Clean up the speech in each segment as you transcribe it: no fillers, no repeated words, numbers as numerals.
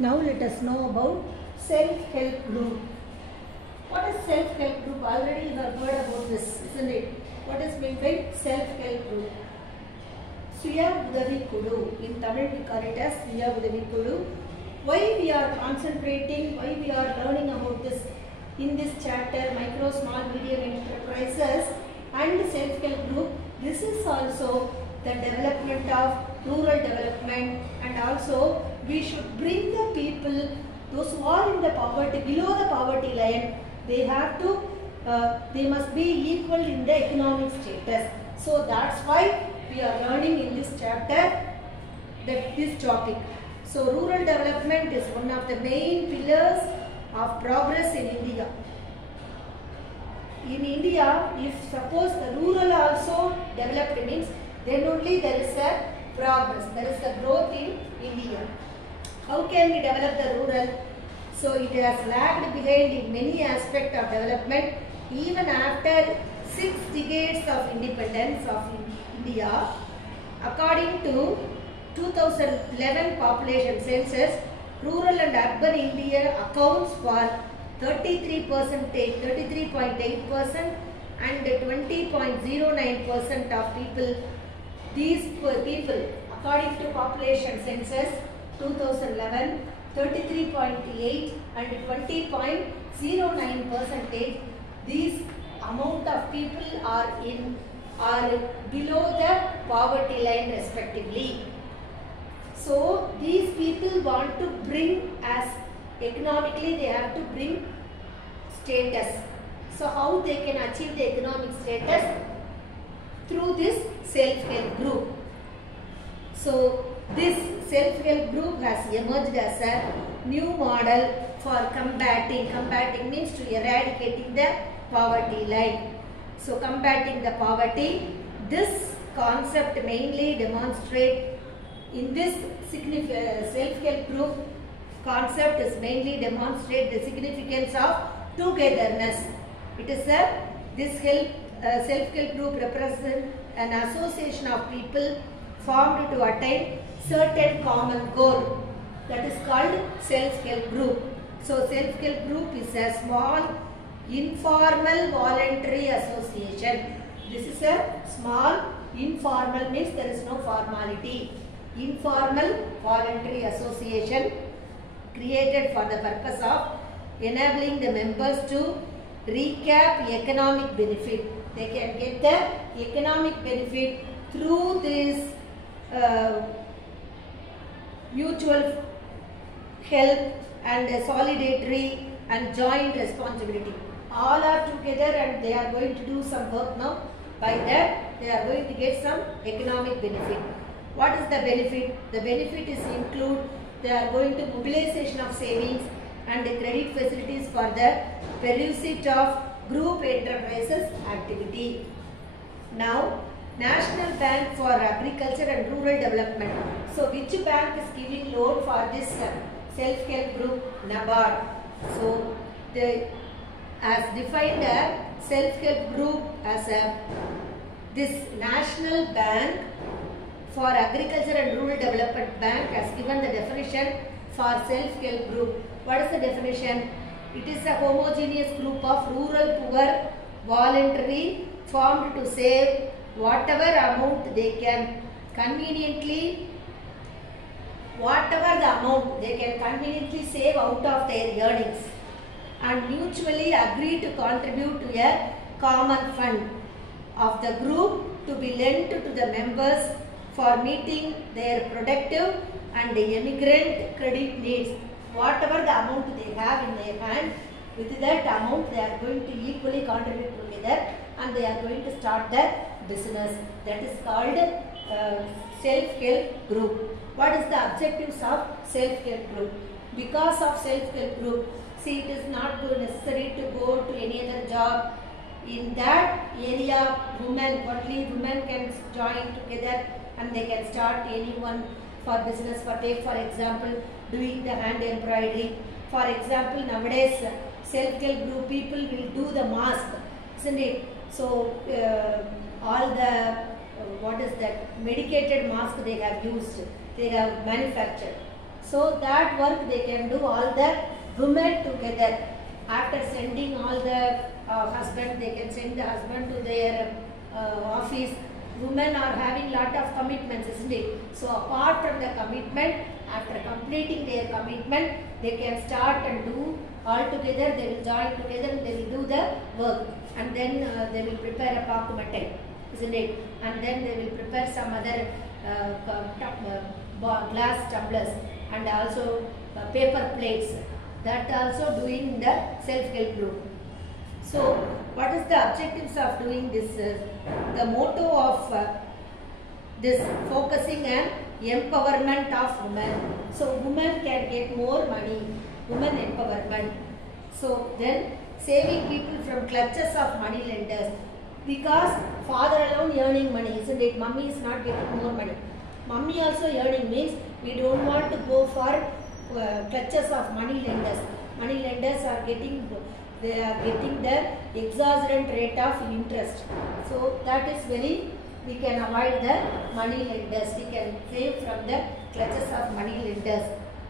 Now let us know about self-help group. What is self-help group? Already you have heard about this, isn't it? What is meant by self-help group? Suya Udavi Kudu. In Tamil we call it as Suya Udavi Kudu. Why we are concentrating, why we are learning about this in this chapter, micro, small, medium enterprises and self-help group. This is also the development of rural development, and also we should bring the people, those who are in the poverty, below the poverty line, they have to, they must be equal in the economic status. So that's why we are learning in this chapter this topic. So rural development is one of the main pillars of progress in India. In India, if suppose the rural also developed means, then only there is a progress, there is a growth in India. How can we develop the rural? So it has lagged behind in many aspects of development. Even after 6 decades of independence of India, according to 2011 population census, rural and urban India accounts for 33.8% and 20.09% of people. These people, according to population census 2011, 33.8 and 20.09%. These amount of people are below the poverty line respectively. So these people want to bring, as economically they have to bring status. So how they can achieve the economic status? Through this self-help group. So this self-help group has emerged as a new model for combating means to eradicating the poverty line. So combating the poverty, this concept mainly demonstrate in this self-help group concept is mainly demonstrate the significance of togetherness. It is this self-help group represents an association of people formed to attain certain common goal, that is called self-help group. So self-help group is a small informal voluntary association. This is a small informal means there is no formality. Informal voluntary association created for the purpose of enabling the members to recap economic benefit. They can get the economic benefit through this mutual help and solidarity and joint responsibility. All are together and they are going to do some work now. By that they are going to get some economic benefit. What is the benefit? The benefit is include they are going to mobilization of savings and credit facilities for the pursuit of group enterprises activity. Now, National Bank for Agriculture and Rural Development. So, which bank is giving loan for this self-help group? NABARD. So, they has defined a self-help group as this National Bank for Agriculture and Rural Development Bank has given the definition for self-help group. What is the definition? It is a homogeneous group of rural poor voluntary formed to save whatever amount they can conveniently save out of their earnings and mutually agree to contribute to a common fund of the group to be lent to the members for meeting their productive and immigrant credit needs. Whatever the amount they have in their hand, with that amount they are going to equally contribute together and they are going to start their business. That is called self-help group. What is the objectives of self-help group? Because of self-help group, see, it is not necessary to go to any other job. In that area, only women can join together and they can start anyone for business. For example, doing the hand embroidery. For example, nowadays self-help group people will do the mask, isn't it? So all the what is that medicated mask they have used, they have manufactured. So that work they can do all the women together. After sending all the husband, they can send the husband to their office. Women are having lot of commitments, isn't it? So apart from the commitment, after completing their commitment, they can start and do all together. They will join together and they will do the work, and then they will prepare a pakumattai, isn't it? And then they will prepare some other glass tumblers and also paper plates. That also doing in the self-help group. So what is the objectives of doing this? The motto of this focusing and empowerment of women. So women can get more money, women empowerment. So then saving people from clutches of money lenders, because father alone earning money, isn't it? Mummy is not getting more money. Mummy also earning means we don't want to go for clutches of money lenders. Money lenders are getting the exorbitant rate of interest. So that is we can avoid the money lenders. We can save from the clutches of money lenders,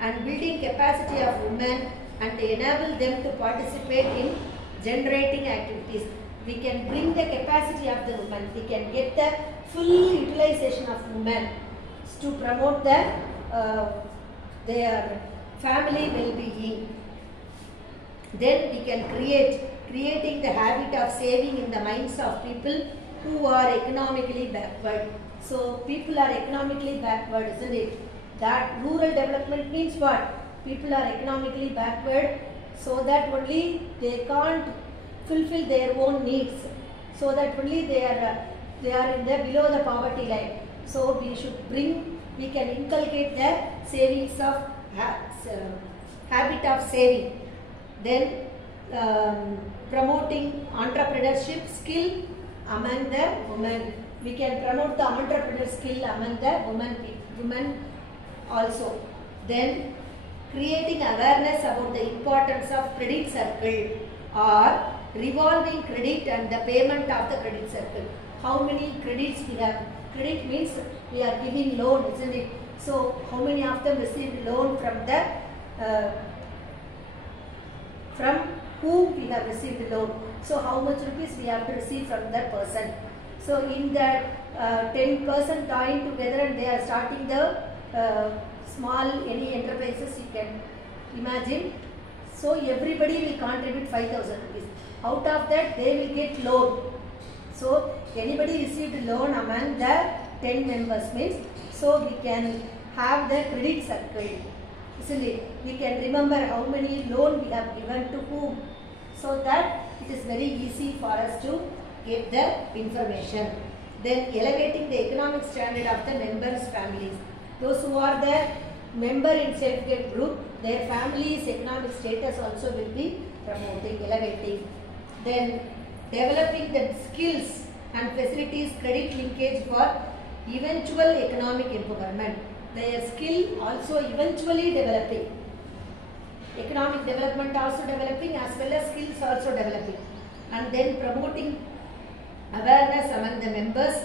and building capacity of women and enable them to participate in generating activities. We can bring the capacity of the women. We can get the full utilization of women to promote their family well-being. Then we can creating the habit of saving in the minds of people who are economically backward. So people are economically backward, isn't it? That rural development means what? People are economically backward, so that only they can't fulfill their own needs. So that only they are in the below the poverty line. So we can inculcate the savings of habit of saving. Then promoting entrepreneurship skill among the women. We can promote the entrepreneur skill among the women also. Then creating awareness about the importance of credit circle or revolving credit and the payment of the credit circle. How many credits we have? Credit means we are giving loan, isn't it? So how many of them received loan from whom we have received loan? So how much rupees we have to receive from that person? So in that 10% join together and they are starting the small any enterprises, you can imagine. So everybody will contribute 5,000 rupees. Out of that they will get loan. So anybody received loan among the 10 members means, so we can have the credit circle, isn't it? We can remember how many loan we have given to whom, so that it is very easy for us to get the information. Then elevating the economic standard of the members' families. Those who are the member in self-help group, their family's economic status also will be promoting, elevating. Then developing the skills and facilities credit linkage for eventual economic empowerment. Their skill also eventually developing. Economic development also developing as well as skills also developing. And then promoting awareness among the members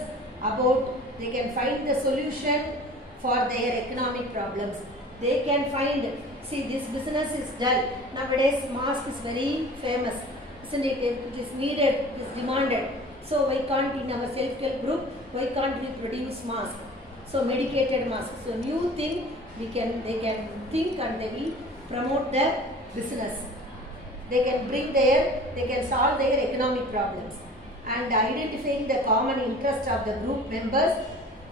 about they can find the solution for their economic problems. They can find, see, this business is dull. Nowadays mask is very famous, isn't it? It is needed, it is demanded. So why can't in our self-help group, why can't we produce mask? So medicated mask. So new thing they can think and they will promote their business. They can solve their economic problems. And identifying the common interest of the group members.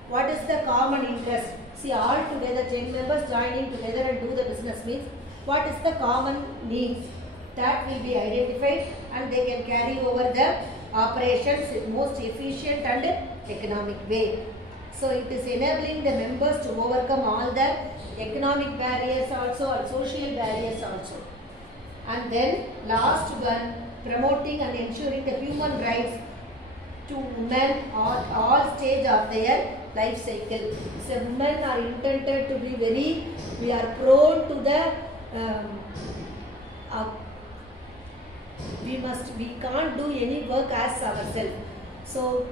What is the common interest? See, all together 10 members joining together and do the business means what is the common needs? That will be identified and they can carry over the operations in most efficient and economic way. So it is enabling the members to overcome all the economic barriers also or social barriers also. And then last one, promoting and ensuring the human rights to women at all stages of their life cycle. So women are intended to be we are prone to the we can't do any work as ourselves. So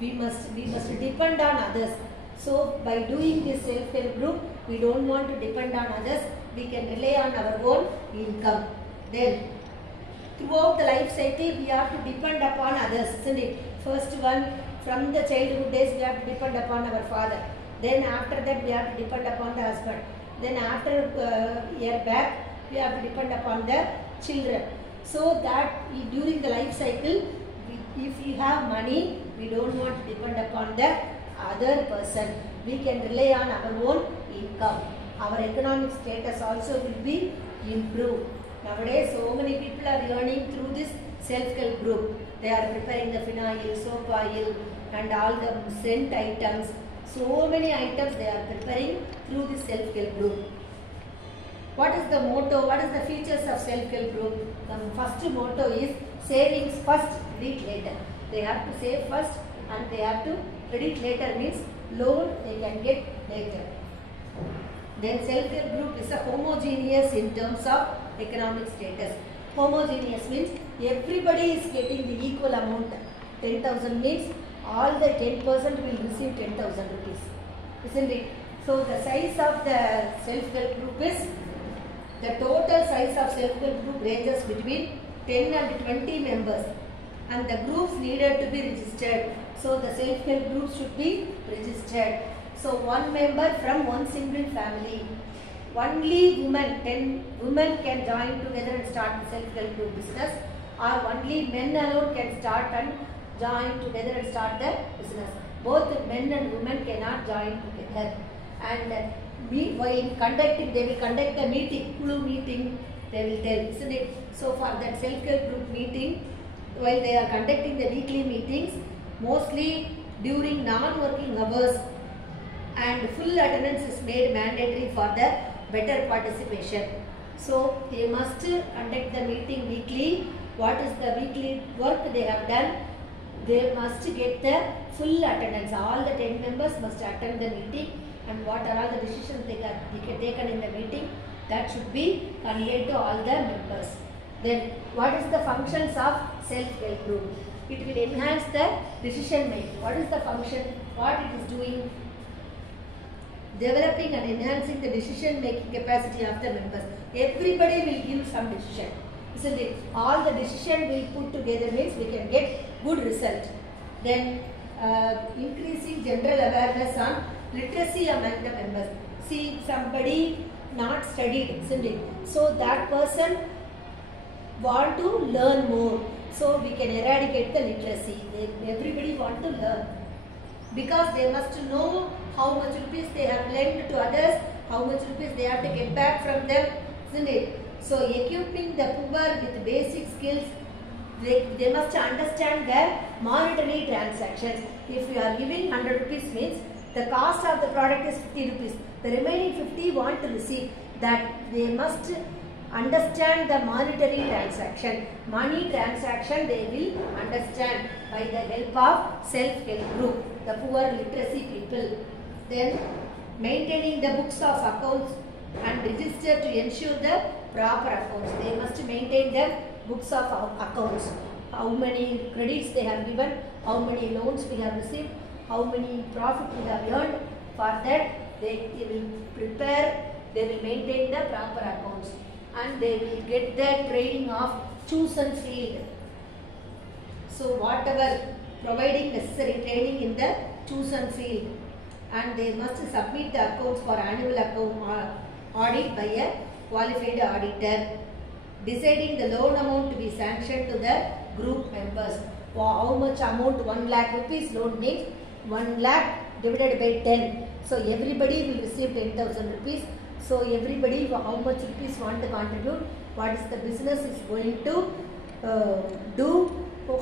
we must depend on others. So by doing this self-help group, we don't want to depend on others, we can rely on our own income. Then throughout the life cycle we have to depend upon others, isn't it? First one, from the childhood days we have to depend upon our father. Then after that we have to depend upon the husband. Then after a year back we have to depend upon the children. So that during the life cycle, if you have money, we don't want to depend upon the other person. We can rely on our own income. Our economic status also will be improved. Nowadays, so many people are earning through this self-help group. They are preparing the phenyl, soap oil and all the scent items. So many items they are preparing through this self-help group. What is the motto? What is the features of self-help group? The first motto is savings first, credit later. They have to save first and they have to credit later, means loan they can get later. Then self-help group is a homogeneous in terms of economic status. Homogeneous means everybody is getting the equal amount. 10,000 means all the 10% will receive 10,000 rupees. Isn't it? So the size of the self-help group is, the total size of self-help group ranges between 10 and 20 members. And the groups needed to be registered. So the self-help group should be registered. So one member from one single family. Only women, 10 women can join together and start the self-help group business, or only men alone can start and join together and start the business. Both men and women cannot join together. And while conducting, they will conduct a meeting, Kulu meeting, they will tell, isn't it? So for that self-help group meeting, while they are conducting the weekly meetings, mostly during non-working hours, and full attendance is made mandatory for the better participation. So they must conduct the meeting weekly. What is the weekly work they have done? They must get the full attendance. All the 10 members must attend the meeting, and what are all the decisions they can taken in the meeting, that should be conveyed to all the members. Then what is the functions of self-help group? It will enhance the decision making. What is the function? What it is doing? Developing and enhancing the decision making capacity of the members. Everybody will give some decision, isn't it? All the decision will put together means we can get good result. Then increasing general awareness on literacy among the members. See, somebody not studied, isn't it? So that person want to learn more. So we can eradicate the literacy. Everybody want to learn, because they must know how much rupees they have lent to others, how much rupees they have to get back from them, isn't it? So equipping the poor with basic skills, they must understand their monetary transactions. If you are giving 100 rupees means the cost of the product is 50 rupees. The remaining 50 want to receive. That they must understand the monetary transaction. Money transaction they will understand by the help of self-help group, the poor literacy people. Then maintaining the books of accounts and register to ensure the proper accounts. They must maintain the books of accounts. How many credits they have given, how many loans we have received, how many profit we have earned. For that they will prepare, they will maintain the proper accounts, and they will get the training of chosen field. So whatever, providing necessary training in the chosen field, and they must submit the accounts for annual account audit by a qualified auditor. Deciding the loan amount to be sanctioned to the group members. How much amount? 1 lakh rupees loan means 1 lakh divided by 10. So everybody will receive 10,000 rupees. So everybody how much rupees want to contribute, what is the business is going to do,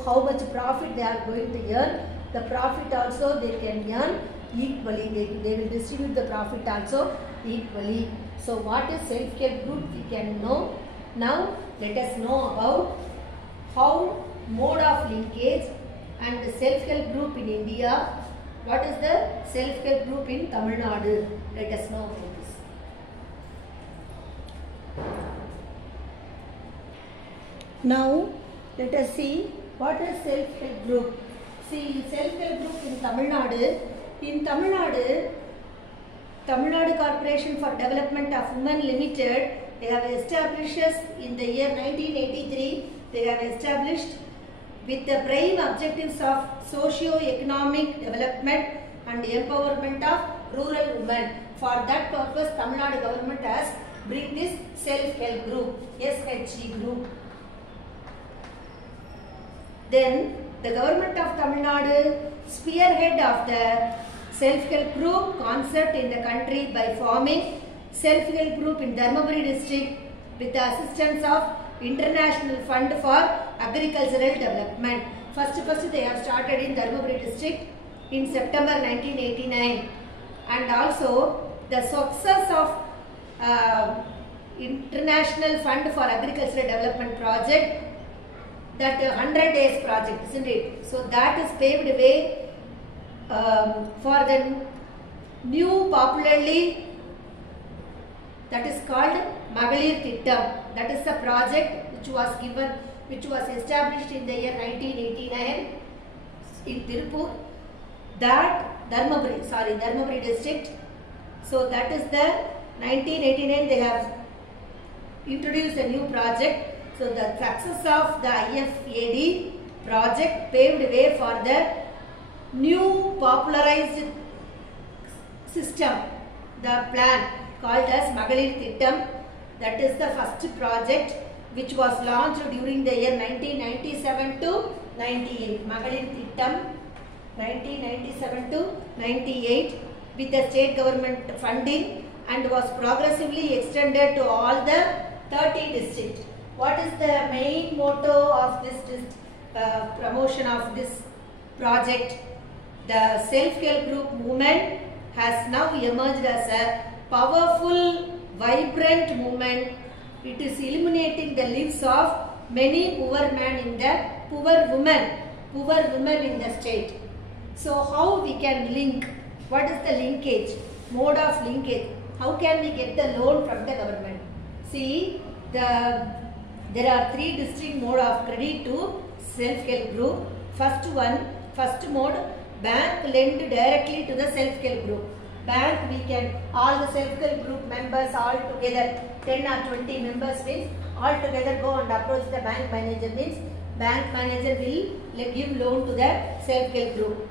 how much profit they are going to earn. The profit also they can earn equally. They will distribute the profit also equally. So what is self-help group we can know. Now let us know about how mode of linkage and the self-help group in India. What is the self-help group in Tamil Nadu? Let us know about this. Now let us see what is self-help group. See, self-help group in Tamil Nadu. In Tamil Nadu, Tamil Nadu Corporation for Development of Women Limited, they have established in the year 1983, they have established with the prime objectives of socio-economic development and empowerment of rural women. For that purpose, Tamil Nadu government has bring this self-help group, SHG group. Then the government of Tamil Nadu spearhead of the self-help group concept in the country by forming self-help group in Dharmaburi district with the assistance of International Fund for Agricultural Development. First they have started in Dharmaburi district in September 1989, and also the success of International Fund for Agricultural Development project, that 100 days project, isn't it? So that is paved way for the new popularly, that is called Magalir Thittam. That is the project which was established in the year 1989 in Tirupur, that Dharmaburi district. So that is the 1989 they have introduced a new project. So the success of the IFAD project paved way for the new popularized system, the plan called as Magalir Thittam. That is the first project which was launched during the year 1997 to 98. Magalir Thittam 1997 to 98 with the state government funding, and was progressively extended to all the 30 districts. What is the main motto of this promotion of this project? The self-help group movement has now emerged as a powerful, vibrant movement. It is illuminating the lives of many poor women in the state. So how we can link? What is the linkage? Mode of linkage. How can we get the loan from the government? See, there are three distinct mode of credit to self-help group. First mode, bank lend directly to the self-help group. Bank, we can, all the self-help group members all together, 10 or 20 members means, all together go and approach the bank manager means, bank manager will give loan to the self-help group.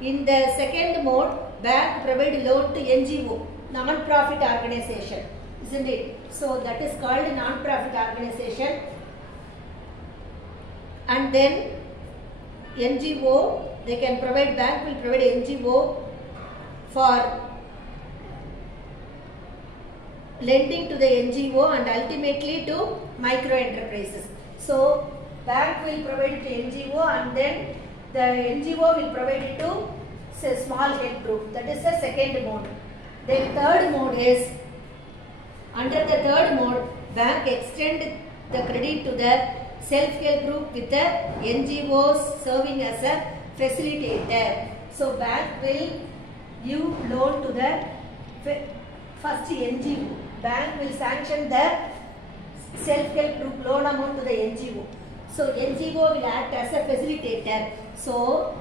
In the second mode, bank provide loan to NGO, non-profit organization, isn't it? So that is called a non-profit organization. And then NGO, they can provide, bank will provide NGO for lending to the NGO and ultimately to micro enterprises. So bank will provide it to NGO, and then the NGO will provide it to small help group. That is the second mode. Then third mode is, under the third mode, bank extend the credit to the self-help group with the NGOs serving as a facilitator. So bank will give loan to the first NGO. Bank will sanction the self-help group loan amount to the NGO. So NGO will act as a facilitator. So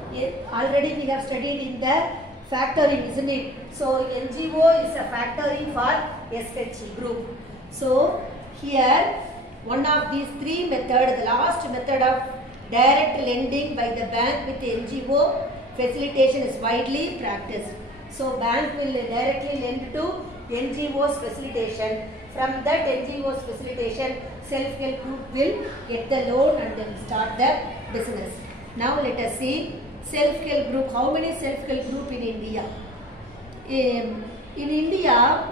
already we have studied in the factoring, isn't it? So NGO is a factoring for SHG group. So here one of these three methods, the last method of direct lending by the bank with NGO facilitation is widely practiced. So bank will directly lend to NGO's facilitation. From that NGO's facilitation, self-help group will get the loan and then start the business. Now let us see self-help group. How many self-help group in India? In India,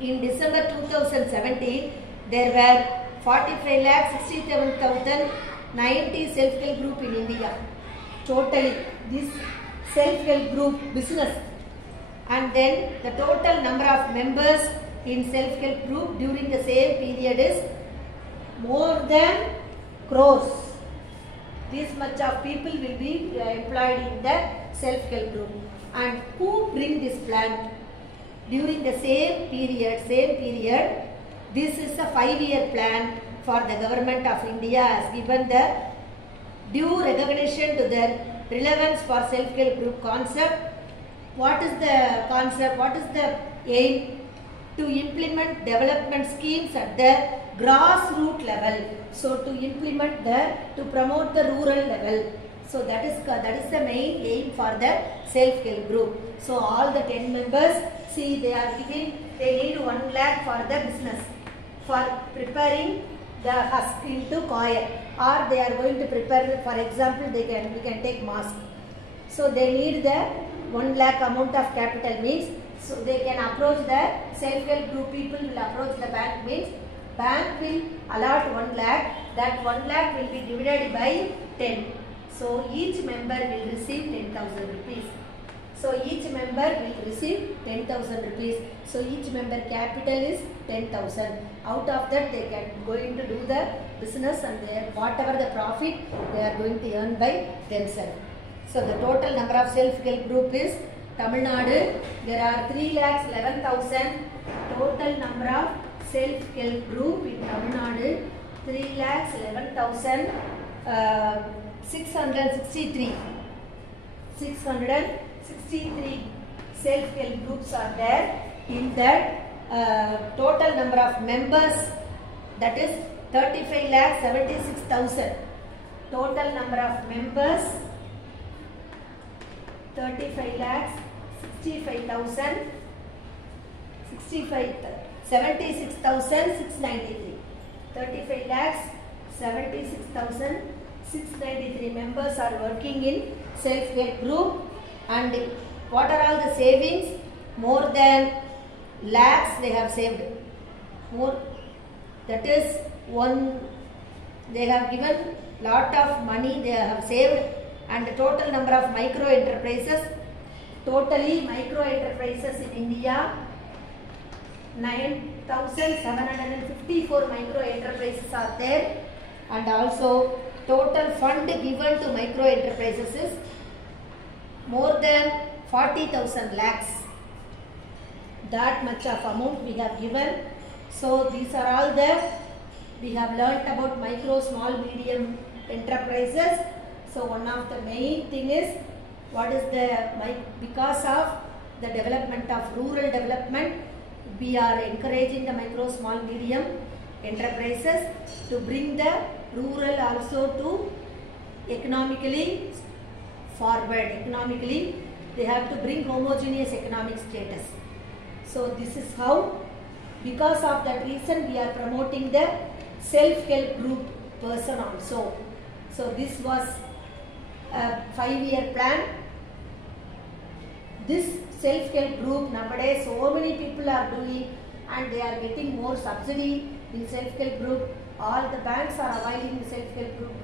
in December 2017, there were 45,67,090 self-help group in India. Totally, this self-help group business. And then the total number of members in self-help group during the same period is more than crores. This much of people will be employed in the self-help group. And who bring this plan? During the same period, this is a 5-year plan for the government of India has given the due recognition to the relevance for self-help group concept. What is the concept? What is the aim to implement development schemes at the grassroots level. So to promote the rural level. So that is the main aim for the self-help group. So all the 10 members, see, they need 1 lakh for the business, for preparing the husk into coir, or they are going to prepare, for example, we can take mask. So they need the 1 lakh amount of capital, means so they can approach the self-help group people will approach the bank, means bank will allot 1 lakh, that 1 lakh will be divided by 10. So each member will receive 10,000 rupees. So each member will receive 10,000 rupees. So each member capital is 10,000. Out of that they can going to do the business, and whatever the profit they are going to earn by themselves. So the total number of self-help group is Tamil Nadu. There are 3,11,000 total number of self-help group in Tamil Nadu. 3,11,663. 663 self-help groups are there. In that, total number of members, that is 35,76,000. Total number of members 35,65,000, 76,693. 35,76,693 members are working in self-help group. And what are all the savings? More than lakhs they have saved. More, that is they have given lot of money they have saved. And the total number of micro enterprises, totally micro enterprises in India, 9,754 micro enterprises are there. And also total fund given to micro enterprises is more than 40,000 lakhs. That much of amount we have given. So these are all we have learnt about micro, small, medium enterprises. So one of the main thing is because of the development of rural development, we are encouraging the micro, small, medium enterprises to bring the rural also to economically forward. Economically, they have to bring homogeneous economic status. So this is how, because of that reason, we are promoting the self-help group person also. So this was a 5-year plan. This self-help group nowadays, so many people are doing, and they are getting more subsidy in self-help group. All the banks are availing the self-help group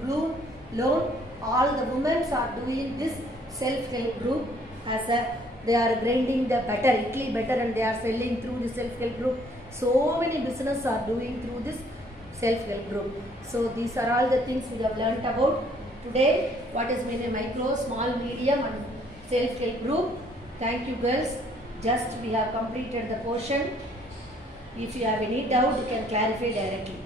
loan. All the women are doing this self-help group they are grinding the butter, idli butter, and they are selling through the self-help group. So many business are doing through this self-help group. So these are all the things we have learnt about today. What is meant a micro, small, medium and self-help group. Thank you girls. Just we have completed the portion. If you have any doubt, you can clarify directly.